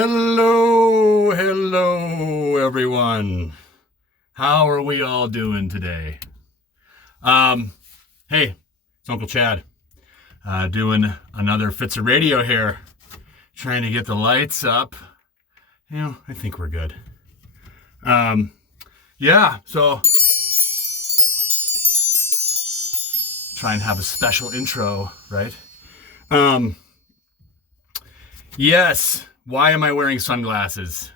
Hello, everyone. How are we all doing today? Hey, it's Uncle Chad, doing another Fitz of Radio here, trying to get the lights up. I think we're good. So try and have a special intro, right? Yes. Why am I wearing sunglasses?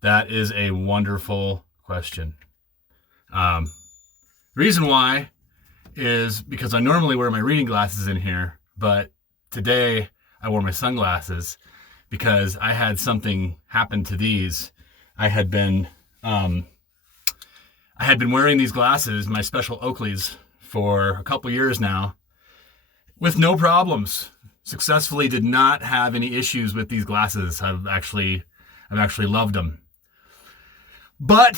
That is a wonderful question. Reason why is because I normally wear my reading glasses in here, but today I wore my sunglasses because I had something happen to these. I had been wearing these glasses, my special Oakleys, for a couple years now, with no problems. Successfully did not have any issues with these glasses. I've actually loved them. But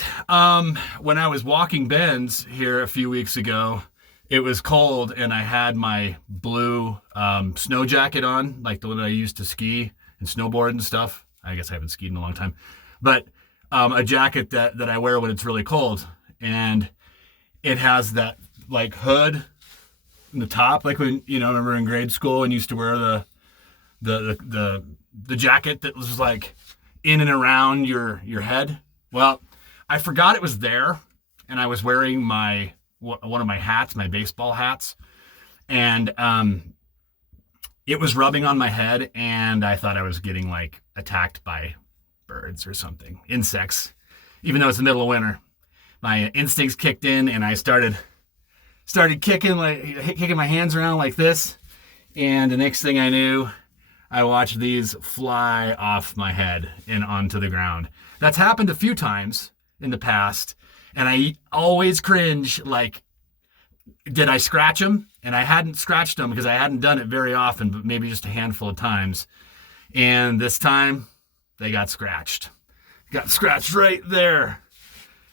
when I was walking Ben's here a few weeks ago, it was cold and I had my blue snow jacket on, like the one I used to ski and snowboard and stuff. I guess I haven't skied in a long time. But a jacket that I wear when it's really cold. And it has that like hood in the top, like when, remember in grade school and used to wear the jacket that was like in and around your head. Well, I forgot it was there, and I was wearing one of my hats, my baseball hats, and it was rubbing on my head, and I thought I was getting like attacked by birds or something, insects, even though it's the middle of winter. My instincts kicked in, and I started kicking my hands around like this, and the next thing I knew, I watched these fly off my head and onto the ground. That's happened a few times in the past, and I always cringe, like, did I scratch them? And I hadn't scratched them because I hadn't done it very often, but maybe just a handful of times. And this time, they got scratched. Got scratched right there.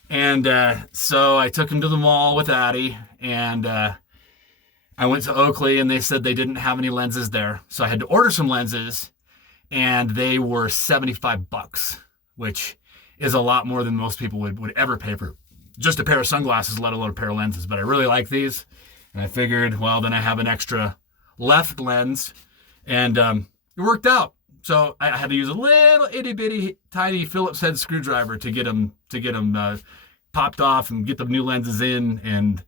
And so I took him to the mall with Addie, and I went to Oakley, and they said they didn't have any lenses there. So I had to order some lenses, and they were $75, which is a lot more than most people would ever pay for just a pair of sunglasses, let alone a pair of lenses. But I really like these, and I figured, well, then I have an extra left lens, and it worked out. So I had to use a little itty bitty tiny Phillips head screwdriver to get them popped off and get the new lenses in and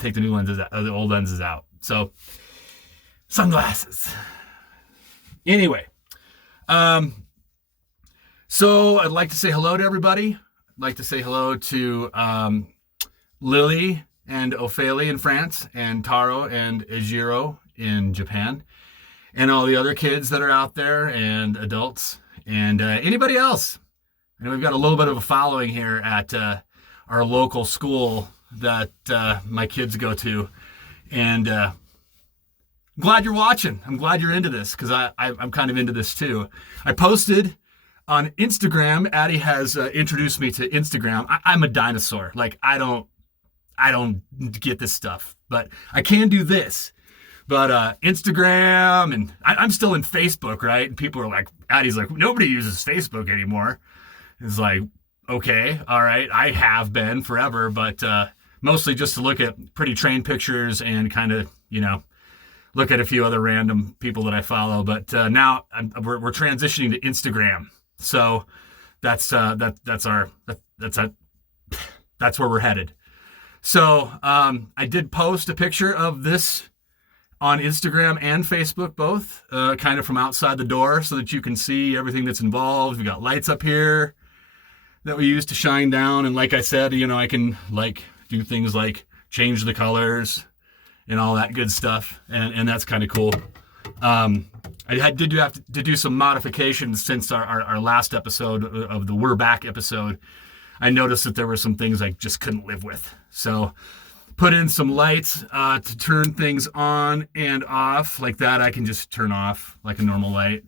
take the old lenses out. So sunglasses. Anyway, so I'd like to say hello to everybody. I'd like to say hello to Lily and Ophélie in France, and Taro and Ejiro in Japan, and all the other kids that are out there, and adults, and anybody else. I know we've got a little bit of a following here at our local school that my kids go to, and I'm glad you're watching. I'm glad you're into this, because I'm kind of into this too. I posted on Instagram. Addie has introduced me to Instagram. I'm a dinosaur. Like, I don't get this stuff, but I can do this. But Instagram, and I'm still in Facebook, right? And people are like, Addie's like, nobody uses Facebook anymore. It's like, okay, all right, I have been forever, but mostly just to look at pretty train pictures and kind of, look at a few other random people that I follow. But now we're transitioning to Instagram, so that's where we're headed. So I did post a picture of this on Instagram and Facebook, both, kind of from outside the door, so that you can see everything that's involved. We got lights up here that we use to shine down, and like I said, I can do things like change the colors and all that good stuff, and that's kind of cool. I did have to do some modifications since our last episode of the We're Back episode. I noticed that there were some things I just couldn't live with, so put in some lights to turn things on and off. Like that, I can just turn off like a normal light.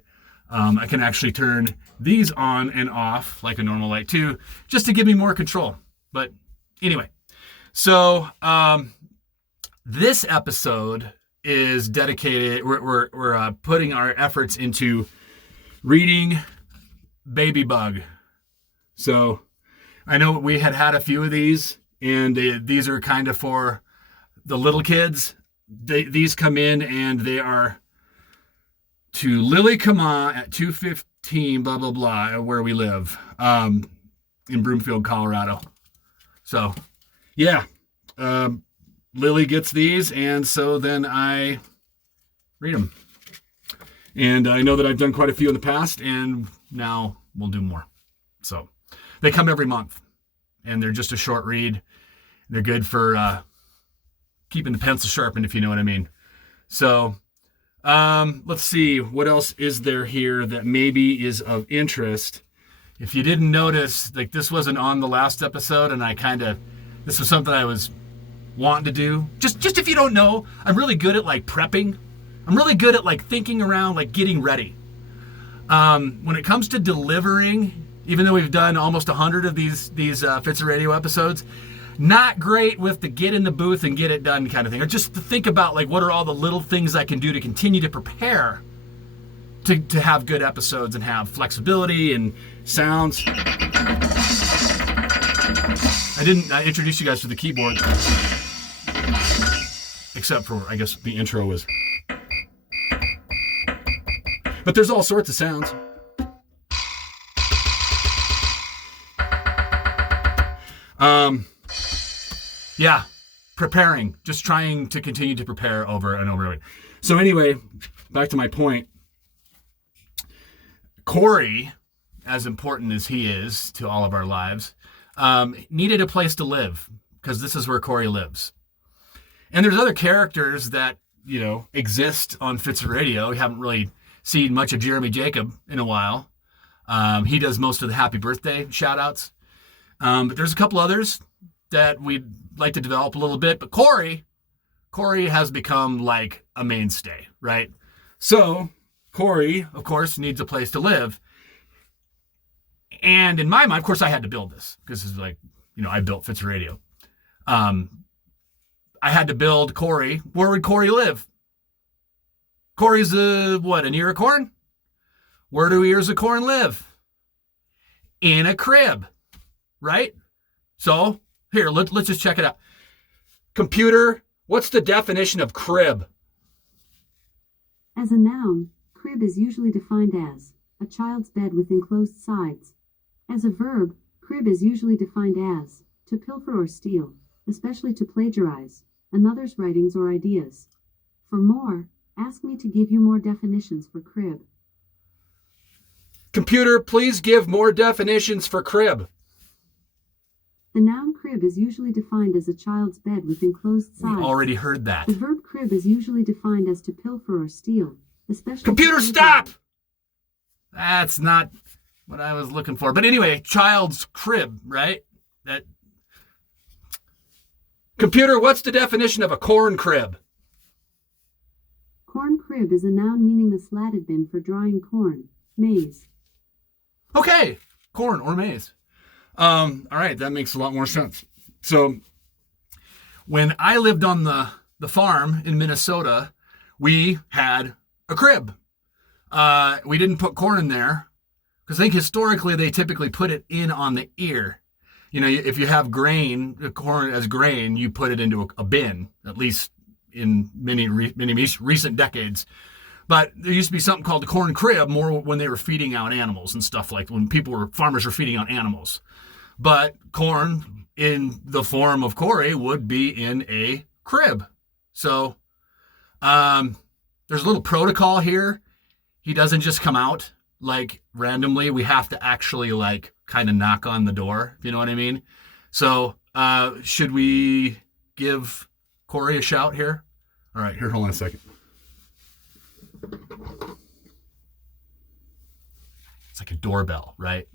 I can actually turn these on and off like a normal light too, just to give me more control. But anyway, so this episode is dedicated. We're putting our efforts into reading baby bug. So I know we had a few of these, and these are kind of for the little kids. These come in, and they are to Lily Kama at 215, blah, blah, blah, where we live, in Broomfield, Colorado. So, yeah, Lily gets these, and so then I read them. And I know that I've done quite a few in the past, and now we'll do more. So they come every month, and they're just a short read. They're good for keeping the pencil sharpened, if you know what I mean. So let's see. What else is there here that maybe is of interest? If you didn't notice, like this wasn't on the last episode, and this was something I was wanting to do. Just if you don't know, I'm really good at like prepping. I'm really good at like thinking around, like getting ready. When it comes to delivering, even though we've done almost 100 of these Fitz Radio episodes, not great with the get in the booth and get it done kind of thing. Or just to think about like what are all the little things I can do to continue to prepare to have good episodes and have flexibility and sounds. I didn't introduce you guys to the keyboard, except for, I guess, the intro was. But there's all sorts of sounds. Yeah, preparing, just trying to continue to prepare over and over again. So anyway, back to my point. Corey, as important as he is to all of our lives, needed a place to live because this is where Corey lives. And there's other characters that, exist on Fitz Radio. We haven't really seen much of Jeremy Jacob in a while. He does most of the happy birthday shout outs. But there's a couple others that we'd like to develop a little bit. But Corey has become like a mainstay, right? So Corey, of course, needs a place to live. And in my mind, of course, I had to build this because it's like, I built Fitz Radio. I had to build Corey. Where would Corey live? Corey's an ear of corn? Where do ears of corn live? In a crib, right? So here, let's just check it out. Computer, what's the definition of crib? As a noun, crib is usually defined as a child's bed with enclosed sides. As a verb, crib is usually defined as to pilfer or steal, especially to plagiarize another's writings or ideas. For more, ask me to give you more definitions for crib. Computer, please give more definitions for crib. The noun crib is usually defined as a child's bed with enclosed sides. We already heard that. The verb crib is usually defined as to pilfer or steal, especially... Computer, stop! That's not what I was looking for. But anyway, child's crib, right? Computer, what's the definition of a corn crib? Corn crib is a noun meaning a slatted bin for drying corn, maize. Okay, corn or maize. All right, that makes a lot more sense. So when I lived on the farm in Minnesota, we had a crib. We didn't put corn in there because I think historically they typically put it in on the ear. If you have corn as grain, you put it into a bin, at least in many recent decades. But there used to be something called the corn crib more when they were feeding out animals and stuff, like when farmers were feeding out animals. But corn in the form of Corey would be in a crib. So there's a little protocol here. He doesn't just come out like randomly. We have to actually like kind of knock on the door, if you know what I mean. So should we give Corey a shout here? All right, here, hold on a second. It's like a doorbell, right?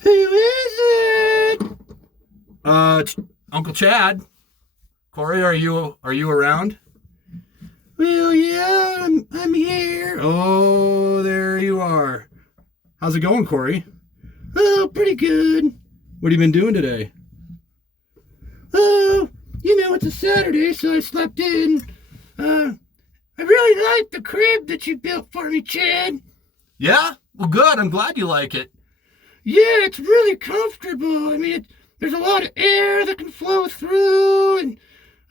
Who is it? Uncle Chad. Corey, are you around? Well, yeah, I'm here. Oh, there you are. How's it going, Corey? Oh, pretty good. What have you been doing today? Oh, it's a Saturday, so I slept in. I really like the crib that you built for me, Chad. Yeah? Well, good. I'm glad you like it. Yeah, it's really comfortable. I mean, there's a lot of air that can flow through, and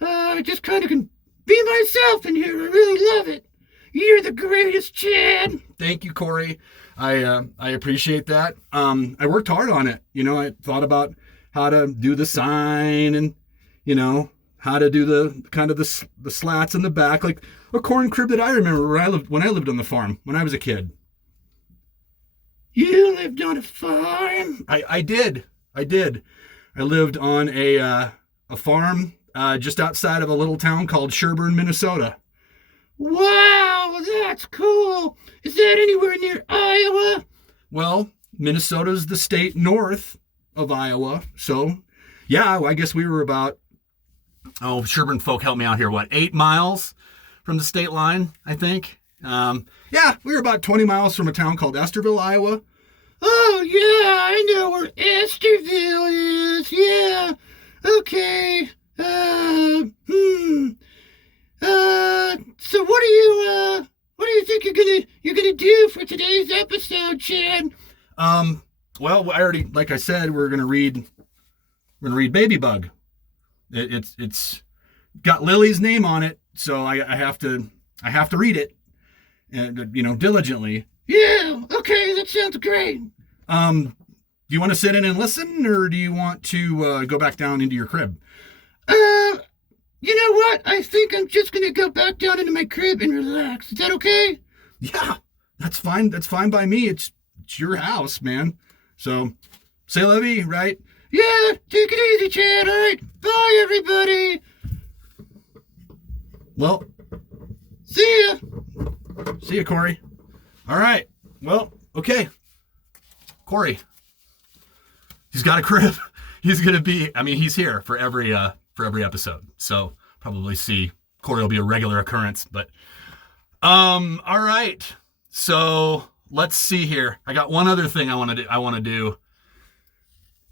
I just kind of can be myself in here. I really love it. You're the greatest, Chad. Thank you, Corey. I appreciate that. I worked hard on it. I thought about how to do the sign and, how to do the kind of the slats in the back, like a corn crib that I remember when I lived on the farm when I was a kid. You lived on a farm? I did. I lived on a farm just outside of a little town called Sherburne, Minnesota. Wow, that's cool. Is that anywhere near Iowa? Well, Minnesota's the state north of Iowa. So, yeah, I guess we were about, Sherburne folk help me out here, 8 miles from the state line, I think. Yeah, we were about 20 miles from a town called Esterville, Iowa. Oh, yeah, I know where Esterville is. Yeah, okay. So what do you think you're gonna do for today's episode, Chad? Well, I already, like I said, we're gonna read Baby Bug. It's got Lily's name on it, so I have to read it, and diligently. Yeah, okay, that sounds great. Do you want to sit in and listen, or do you want to go back down into your crib? You know what? I think I'm just gonna go back down into my crib and relax. Is that okay? Yeah, that's fine. That's fine by me. It's your house, man. So, say la vie, right? Yeah, take it easy, Chad. All right, bye, everybody. Well, see ya. See ya, Corey. All right. Well, okay. Corey, he's got a crib. He's gonna be. I mean, he's here for every episode. So probably see Corey will be a regular occurrence. But all right. So let's see here. I got one other thing I want to do.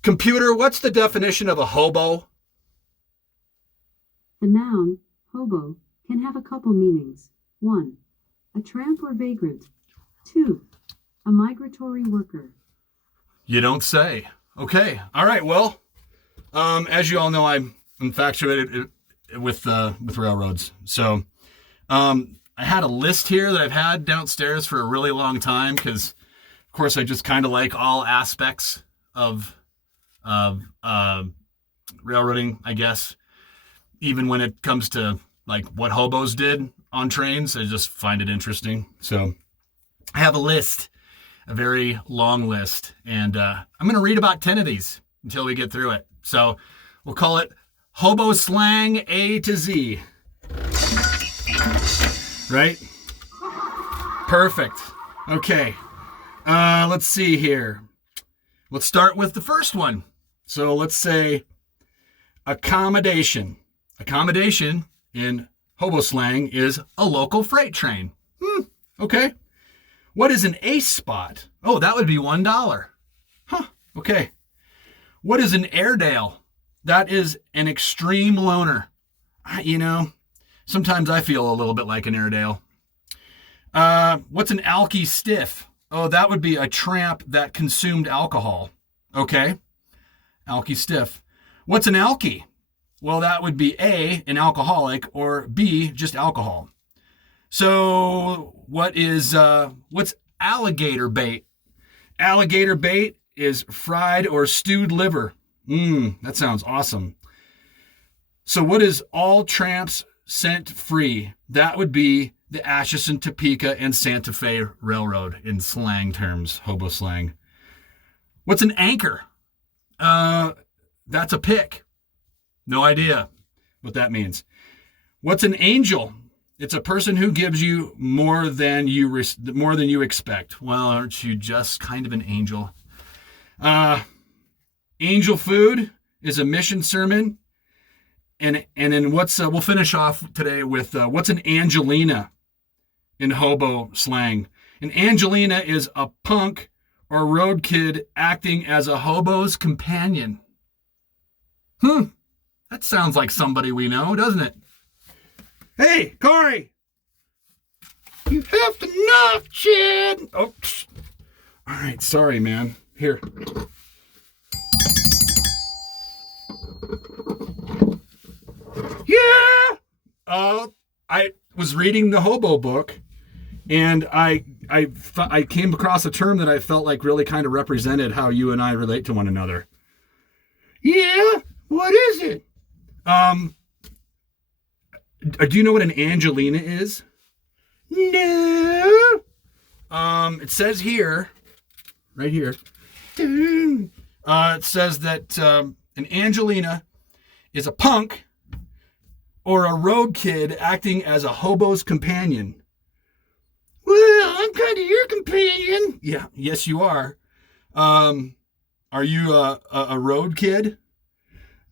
Computer, what's the definition of a hobo? The noun, hobo, can have a couple meanings. 1. A tramp or vagrant. 2. A migratory worker. You don't say. Okay. All right. Well, as you all know, I'm infatuated with railroads. So I had a list here that I've had downstairs for a really long time because, of course, I just kind of like all aspects of railroading, I guess. Even when it comes to like what hobos did on trains, I just find it interesting. So I have a list, a very long list, and I'm going to read about 10 of these until we get through it. So we'll call it Hobo Slang A to Z. Right? Perfect. Okay. Let's see here. Let's start with the first one. So let's say accommodation. Accommodation in hobo slang is a local freight train. Okay. What is an ace spot? Oh, that would be $1. Huh. Okay. What is an Airedale? That is an extreme loner. Sometimes I feel a little bit like an Airedale. What's an alky stiff? Oh, that would be a tramp that consumed alcohol. Okay. Alky stiff. What's an alky? Well, that would be A, an alcoholic, or B, just alcohol. So what's alligator bait? Alligator bait is fried or stewed liver. That sounds awesome. So what is all tramps sent free? That would be the Atchison, Topeka, and Santa Fe Railroad in slang terms, hobo slang. What's an anchor? That's a pick. No idea what that means. What's an angel? It's a person who gives you more than you expect. Well, aren't you just kind of an angel? Angel food is a mission sermon. And then we'll finish off today with what's an Angelina in hobo slang? An Angelina is a punk or road kid acting as a hobo's companion. That sounds like somebody we know, doesn't it? Hey, Corey! You have to knock, Chad. Oh, all right. Sorry, man. Here. Yeah. I was reading the hobo book, and I came across a term that I felt like really kind of represented how you and I relate to one another. Yeah? What is it? Do you know what an Angelina is? No. It says here, right here, it says that an Angelina is a punk or a road kid acting as a hobo's companion. Well, I'm kind of your companion. Yeah, yes, you are. Are you a road kid?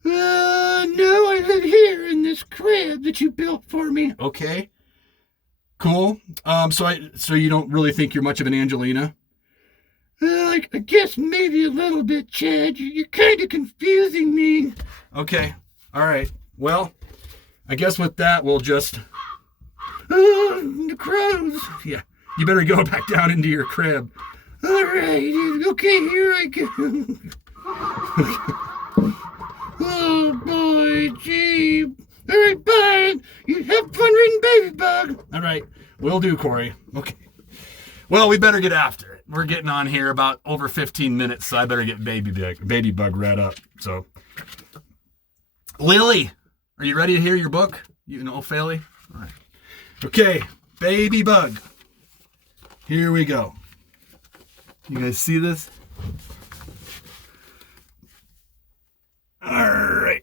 No, I live here in this crib that you built for me. Okay. Cool. So you don't really think you're much of an Angelina? I guess maybe a little bit, Chad. You're kind of confusing me. Okay. All right. Well, I guess with that, we'll just... The crows. Yeah. You better go back down into your crib. All right. Okay, here I go. Oh, boy. Gee. All right, bye. You have fun reading Baby Bug. All right. Will do, Corey. Okay. Well, we better get after it. We're getting on here about over 15 minutes, so I better get Baby Bug read up. So, Lily, are you ready to hear your book? You know, Fairly? All right. Okay, Baby Bug. Here we go. You guys see this? All right.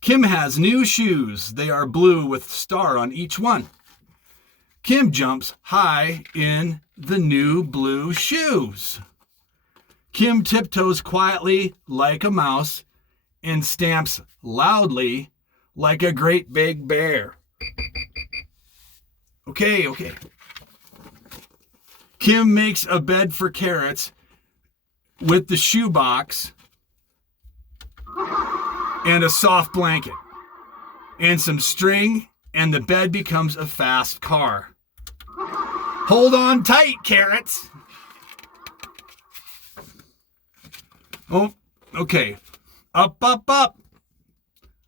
Kim has new shoes. They are blue with star on each one. Kim jumps high in the new blue shoes. Kim tiptoes quietly like a mouse and stamps loudly like a great big bear. Okay. Kim makes a bed for carrots with the shoebox and a soft blanket and some string, and the bed becomes a fast car. Hold on tight, carrots. Oh, okay. Up.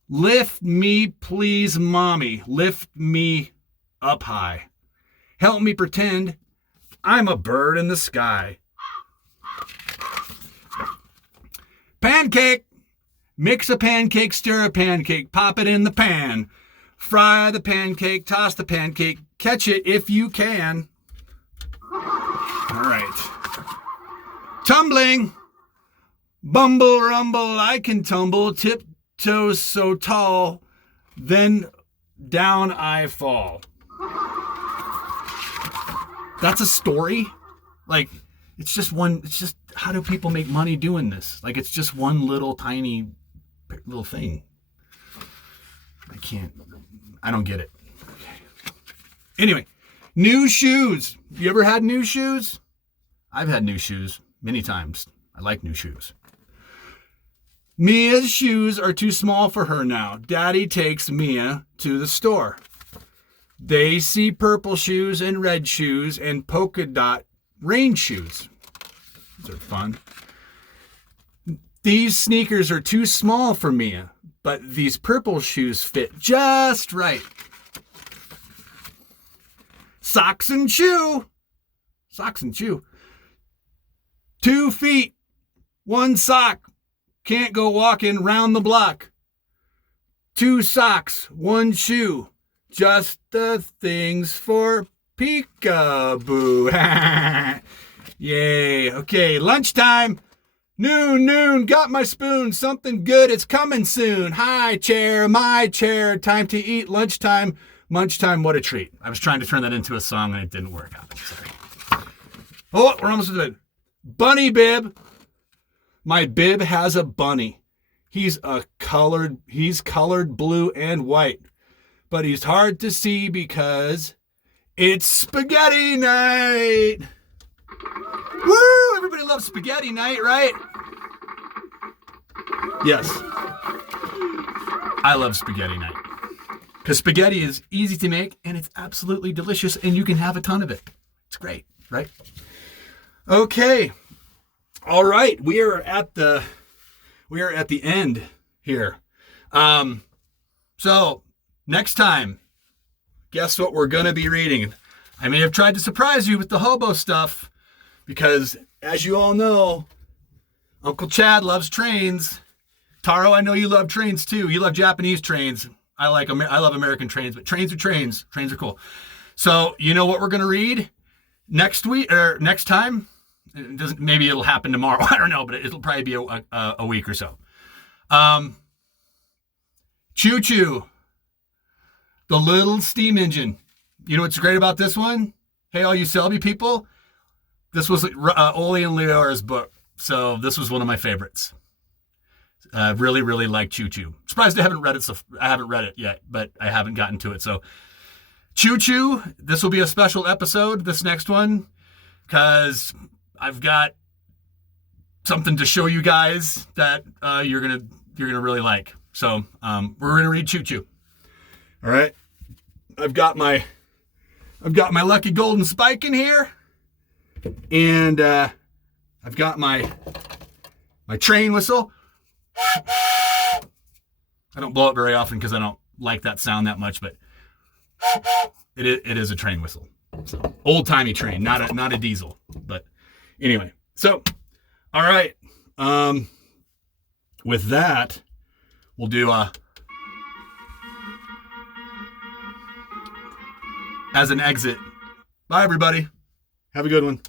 Lift me, please, mommy. Lift me up high. Help me pretend I'm a bird in the sky. Pancake. Mix a pancake, stir a pancake, pop it in the pan. Fry the pancake, toss the pancake, catch it if you can. All right. Tumbling. Bumble, rumble, I can tumble, tiptoes so tall, then down I fall. That's a story? Like, it's just how do people make money doing this? Like, it's just one little tiny little thing. I don't get it. Okay. Anyway, new shoes. You ever had new shoes? I've had new shoes many times. I like new shoes. Mia's shoes are too small for her now. Daddy takes Mia to the store. They see purple shoes and red shoes and polka dot rain shoes. These are fun. These sneakers are too small for Mia, but these purple shoes fit just right. Socks and shoe. 2 feet, 1 sock. Can't go walking round the block. 2 socks, 1 shoe. Just the things for peekaboo. Yay. Okay, lunchtime. Noon, got my spoon. Something good, it's coming soon. High chair, my chair. Time to eat. Lunchtime, munchtime, what a treat. I was trying to turn that into a song and it didn't work out. I'm sorry. Oh, we're almost done. Bunny bib. My bib has a bunny. He's colored blue and white. But he's hard to see because it's spaghetti night. Woo! Everybody loves spaghetti night, right? Yes. I love spaghetti night. because spaghetti is easy to make and it's absolutely delicious, and you can have a ton of it. It's great, right? Okay. All right. We are at the end here. So next time, guess what we're going to be reading? I may have tried to surprise you with the hobo stuff because, as you all know, Uncle Chad loves trains. Taro, I know you love trains too. You love Japanese trains. I love American trains, but trains are trains. Trains are cool. So you know what we're going to read next week or next time? Maybe it'll happen tomorrow. I don't know, but it'll probably be a week or so. Choo Choo, the little steam engine. You know what's great about this one? Hey, all you Selby people, this was Oli and Leora's book, so this was one of my favorites. Really, really like Choo Choo. Surprised I haven't read it. So I haven't read it yet, but I haven't gotten to it. So Choo Choo, this will be a special episode. This next one, because I've got something to show you guys that you're gonna really like. So we're gonna read Choo Choo. All right, I've got my lucky golden spike in here, and I've got my train whistle. I don't blow it very often because I don't like that sound that much, but it is a train whistle. So old-timey train, not a diesel. But anyway, so all right. With that, we'll do as an exit. Bye, everybody. Have a good one.